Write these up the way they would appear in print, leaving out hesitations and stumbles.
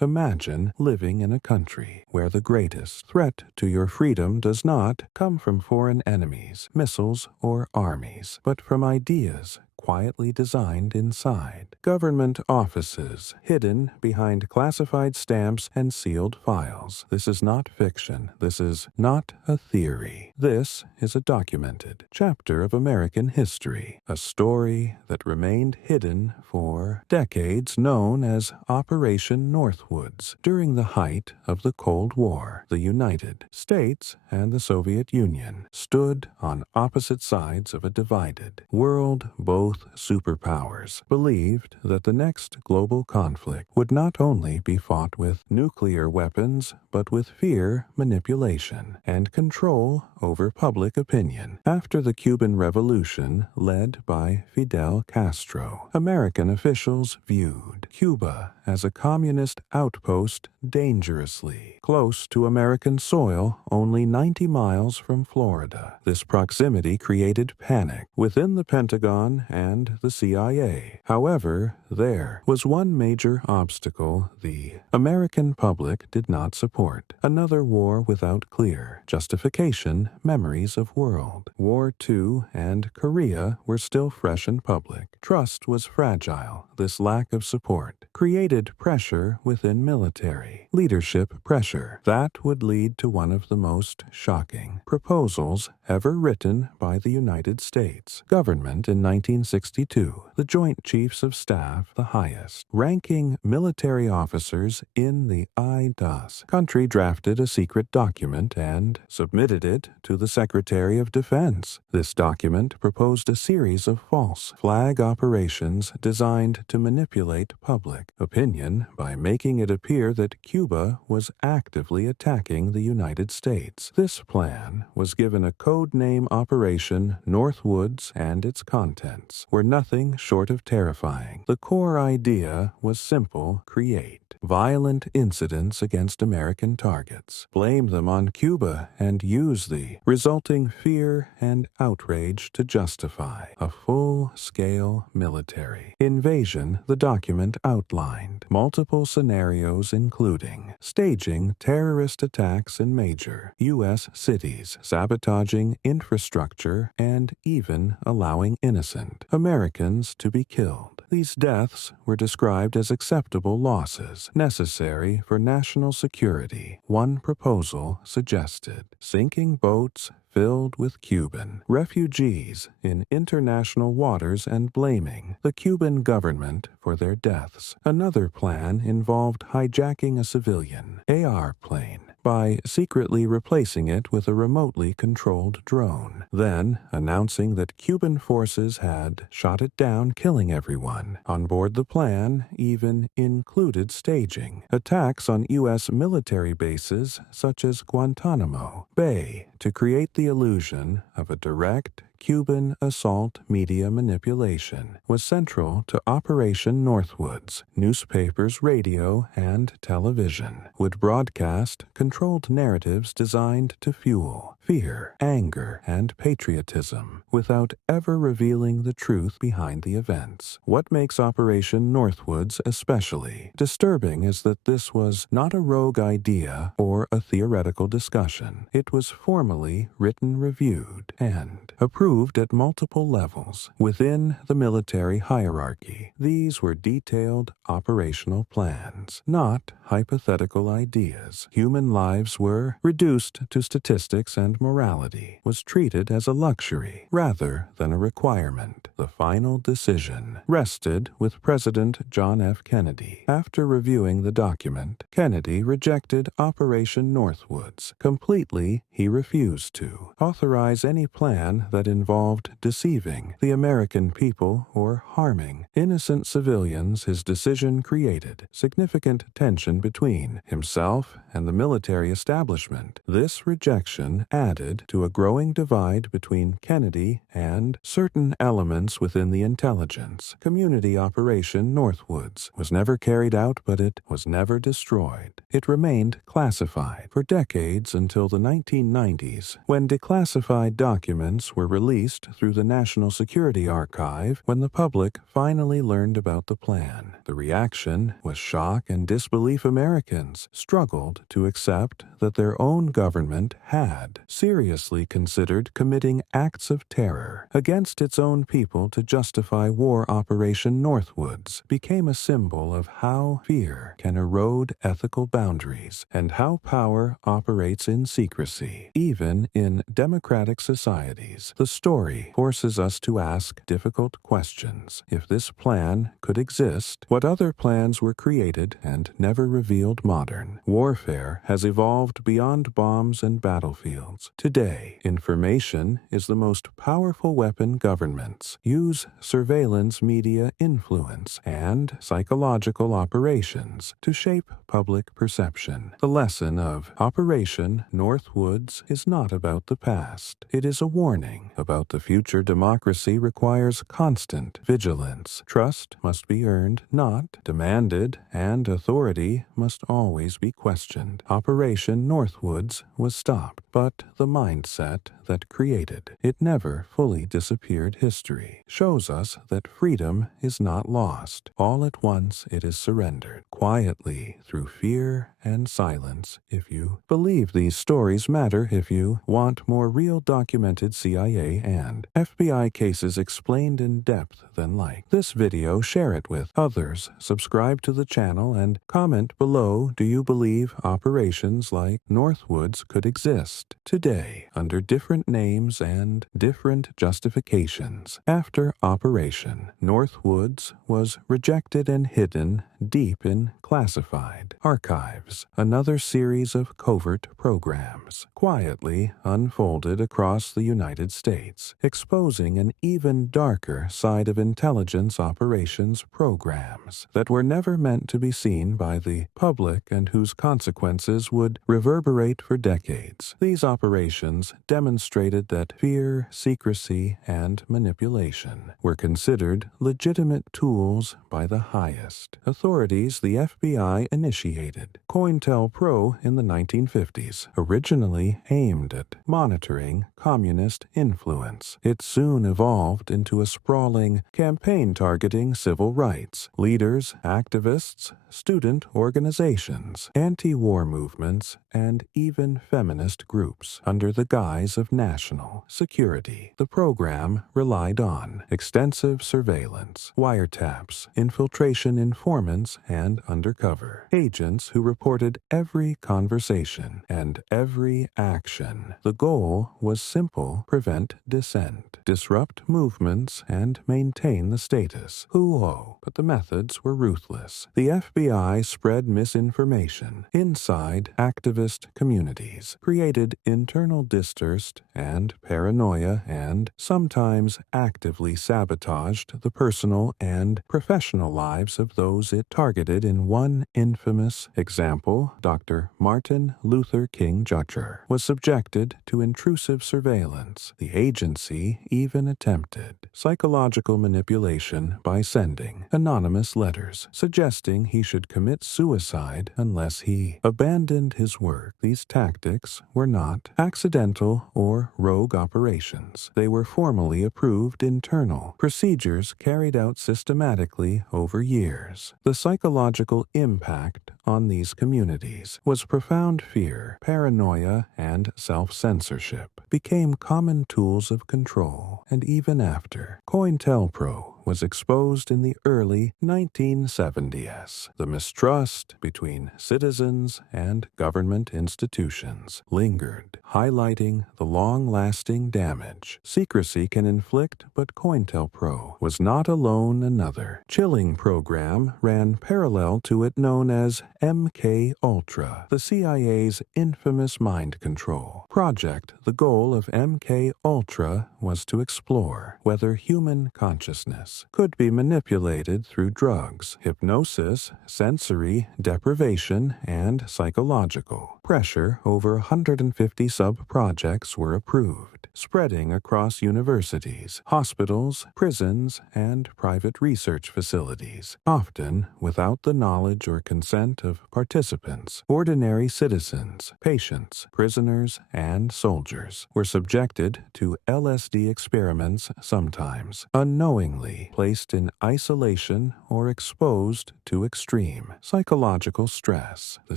Imagine living in a country where the greatest threat to your freedom does not come from foreign enemies, missiles, or armies, but from ideas quietly designed inside. Government offices hidden behind classified stamps and sealed files. This is not fiction. This is not a theory. This is a documented chapter of American history, a story that remained hidden for decades, known as Operation Northwoods. During the height of the Cold War, the United States and the Soviet Union stood on opposite sides of a divided world. Both superpowers believed that the next global conflict would not only be fought with nuclear weapons, but with fear, manipulation, and control over public opinion. After the Cuban Revolution, led by Fidel Castro, American officials viewed Cuba as a communist outpost dangerously close to American soil, only 90 miles from Florida. This proximity created panic within the Pentagon and the CIA. However, there was one major obstacle the American public did not support: another war without clear justification. Memories of World War II and Korea were still fresh in public. Trust was fragile. This lack of support created pressure within military leadership, pressure that would lead to one of the most shocking proposals ever written by the United States government in 1962. The Joint Chiefs of Staff, the highest ranking military officers in the IDAS country, drafted a secret document and submitted it to the Secretary of Defense. This document proposed a series of false flag operations designed to manipulate public opinion by making it appear that Cuba was actively attacking the United States. This plan was given a code name: Operation Northwoods, and its contents were nothing short of terrifying. The core idea was simple: create violent incidents against American targets, blame them on Cuba, and use the resulting fear and outrage to justify a full-scale military invasion. The document outlined multiple scenarios, including staging terrorist attacks in major U.S. cities, sabotaging infrastructure, and even allowing innocent Americans to be killed. These deaths were described as acceptable losses necessary for national security. One proposal suggested sinking boats filled with Cuban refugees in international waters and blaming the Cuban government for their deaths. Another plan involved hijacking a civilian AR plane by secretly replacing it with a remotely controlled drone, then announcing that Cuban forces had shot it down, killing everyone on board. The plan even included staging attacks on U.S. military bases such as Guantanamo Bay to create the illusion of a direct Cuban assault. Media manipulation was central to Operation Northwoods. Newspapers, radio, and television would broadcast controlled narratives designed to fuel fear, anger, and patriotism without ever revealing the truth behind the events. What makes Operation Northwoods especially disturbing is that this was not a rogue idea or a theoretical discussion. It was formally written, reviewed, and approved at multiple levels within the military hierarchy. These were detailed operational plans, not hypothetical ideas. Human lives were reduced to statistics, and morality was treated as a luxury rather than a requirement. The final decision rested with President John F. Kennedy. After reviewing the document, Kennedy rejected Operation Northwoods completely. He refused to authorize any plan that involved deceiving the American people or harming innocent civilians. His decision created significant tension between himself and the military establishment. This rejection added to a growing divide between Kennedy and certain elements within the intelligence community. Operation Northwoods was never carried out, but it was never destroyed. It remained classified for decades until the 1990s, when declassified documents were released through the National Security Archive when the public finally learned about the plan. The reaction was shock and disbelief. Americans struggled to accept that their own government had seriously considered committing acts of terror against its own people to justify War Operation Northwoods became a symbol of how fear can erode ethical boundaries and how power operates in secrecy. Even in democratic societies, the story forces us to ask difficult questions. If this plan could exist, what other plans were created and never revealed? Modern warfare has evolved beyond bombs and battlefields. Today, information is the most powerful weapon. Governments use surveillance, media influence, and psychological operations to shape public perception. The lesson of Operation Northwoods is not about the past. It is a warning about the future. Democracy requires constant vigilance. Trust must be earned, not demanded, and authority must always be questioned. Operation Northwoods was stopped, but the mindset that created it never fully disappeared. History shows us that freedom is not lost. All at once it is surrendered, quietly, through fear and silence. If you believe these stories matter, if you want more real documented CIA and FBI cases explained in depth, then like this video, share it with others, subscribe to the channel, and comment below. Do you believe operations like Northwoods could exist today under different names and different justifications? After Operation Northwoods was rejected and hidden deep in classified archives, another series of covert programs quietly unfolded across the United States, exposing an even darker side of intelligence operations. Programs that were never meant to be seen by the public and whose consequences would reverberate for decades. These operations demonstrated that fear, secrecy, and manipulation were considered legitimate tools by the highest authorities. The FBI initiated COINTELPRO in the 1950s, originally aimed at monitoring communist influence. It soon evolved into a sprawling campaign targeting civil rights leaders, activists, student organizations, anti-war movements, and even feminist groups. Under the guise of national security, the program relied on extensive surveillance, wiretaps, infiltration, informants, and undercover agents who reported every conversation and every action. The goal was simple: prevent dissent, disrupt movements, and maintain the status quo. But the methods were ruthless. The FBI spread misinformation inside activist communities, created internal distrust and paranoia, and sometimes actively sabotaged the personal and professional lives of those it targeted. In one infamous example, Dr. Martin Luther King Jr. was subjected to intrusive surveillance. The agency even attempted psychological manipulation by sending anonymous letters suggesting he should commit suicide unless he abandoned his work. These tactics were not accidental or rogue operations. They were formally approved internal procedures carried out systematically over years. The psychological impact on these communities was profound. Fear, paranoia, and self-censorship became common tools of control, and even after COINTELPRO was exposed in the early 1970s, the mistrust between citizens and government institutions lingered, highlighting the long-lasting damage secrecy can inflict. But COINTELPRO was not alone. Another chilling program ran parallel to it, known as MK Ultra, the CIA's infamous mind control project. The goal of MK Ultra was to explore whether human consciousness could be manipulated through drugs, hypnosis, sensory deprivation, and psychological pressure, over 150 sub-projects were approved, spreading across universities, hospitals, prisons, and private research facilities, often without the knowledge or consent of participants. Ordinary citizens, patients, prisoners, and soldiers were subjected to LSD experiments, sometimes unknowingly placed in isolation or exposed to extreme psychological stress. The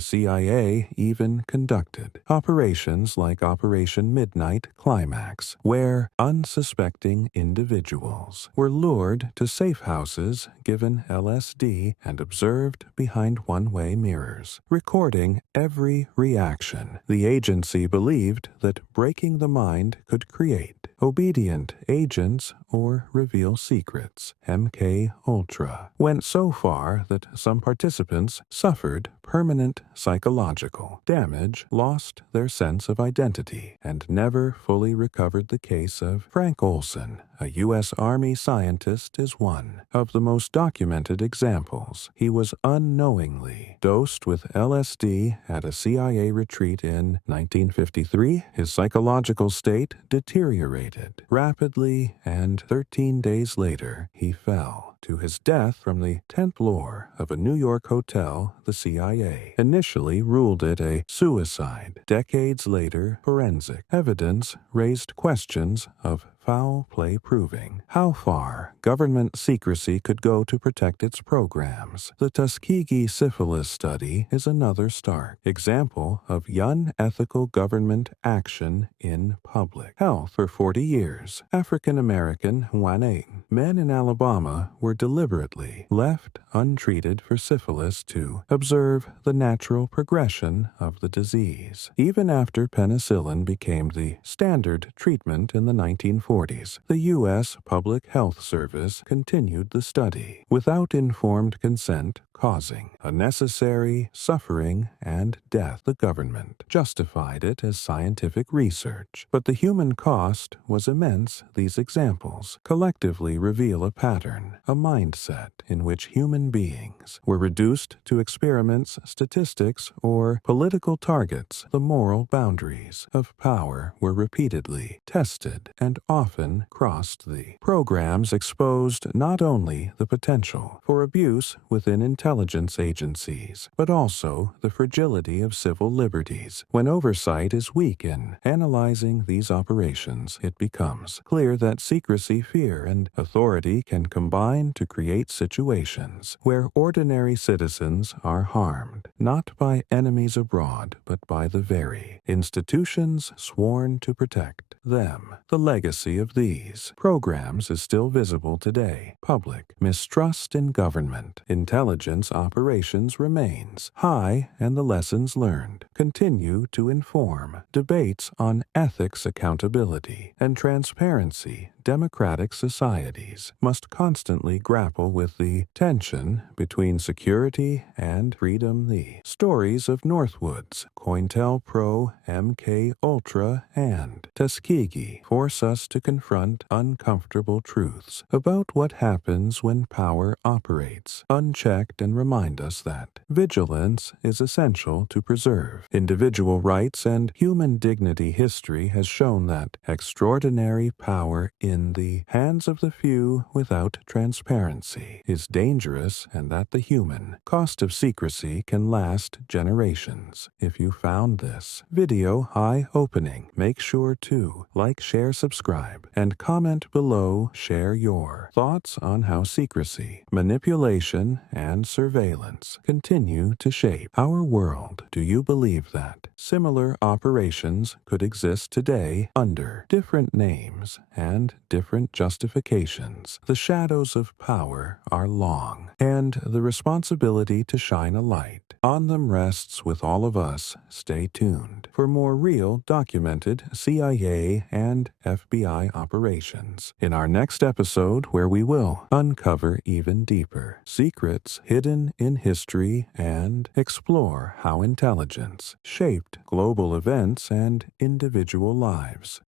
CIA even conducted operations like Operation Midnight Climax, where unsuspecting individuals were lured to safe houses, given LSD, and observed behind one-way mirrors, recording every reaction. The agency believed that breaking the mind could create obedient agents or reveal secrets. MK Ultra went so far that some participants suffered permanent psychological damage, lost their sense of identity, and never fully recovered. The case of Frank Olson, a U.S. Army scientist, is one of the most documented examples. He was unknowingly dosed with LSD at a CIA retreat in 1953. His psychological state deteriorated rapidly, and 13 days later he fell to his death from the 10th floor of a New York hotel. The CIA initially ruled it a suicide. Decades later, forensic evidence raised questions of foul play, proving how far government secrecy could go to protect its programs. The Tuskegee syphilis study is another stark example of unethical government action in public health. For 40 years, African-American Wanang men in Alabama were deliberately left untreated for syphilis to observe the natural progression of the disease. Even after penicillin became the standard treatment in the 1940s, the U.S. Public Health Service continued the study without informed consent, causing unnecessary suffering and death. The government justified it as scientific research, but the human cost was immense. These examples collectively reveal a pattern, a mindset in which human beings were reduced to experiments, statistics, or political targets. The moral boundaries of power were repeatedly tested and often crossed. The programs exposed not only the potential for abuse within intelligence agencies, but also the fragility of civil liberties. When oversight is weak in analyzing these operations, it becomes clear that secrecy, fear, and authority can combine to create situations where ordinary citizens are harmed, not by enemies abroad, but by the very institutions sworn to protect them. The legacy of these programs is still visible today. Public mistrust in government intelligence operations remains high, and the lessons learned continue to inform debates on ethics, accountability, and transparency. Democratic societies must constantly grapple with the tension between security and freedom. The stories of Northwoods, COINTELPRO, MK Ultra, and Tuskegee force us to confront uncomfortable truths about what happens when power operates unchecked, and remind us that vigilance is essential to preserve individual rights and human dignity. History has shown that extraordinary power in the hands of the few without transparency is dangerous, and that the human cost of secrecy can last generations. If you found this video eye-opening, make sure to like, share, subscribe, and comment below. Share your thoughts on how secrecy, manipulation, and surveillance continue to shape our world. Do you believe that similar operations could exist today under different names and different justifications? The shadows of power are long, and the responsibility to shine a light on them rests with all of us. Stay tuned for more real, documented CIA and FBI operations in our next episode, where we will uncover even deeper secrets hidden in history and explore how intelligence shaped global events and individual lives.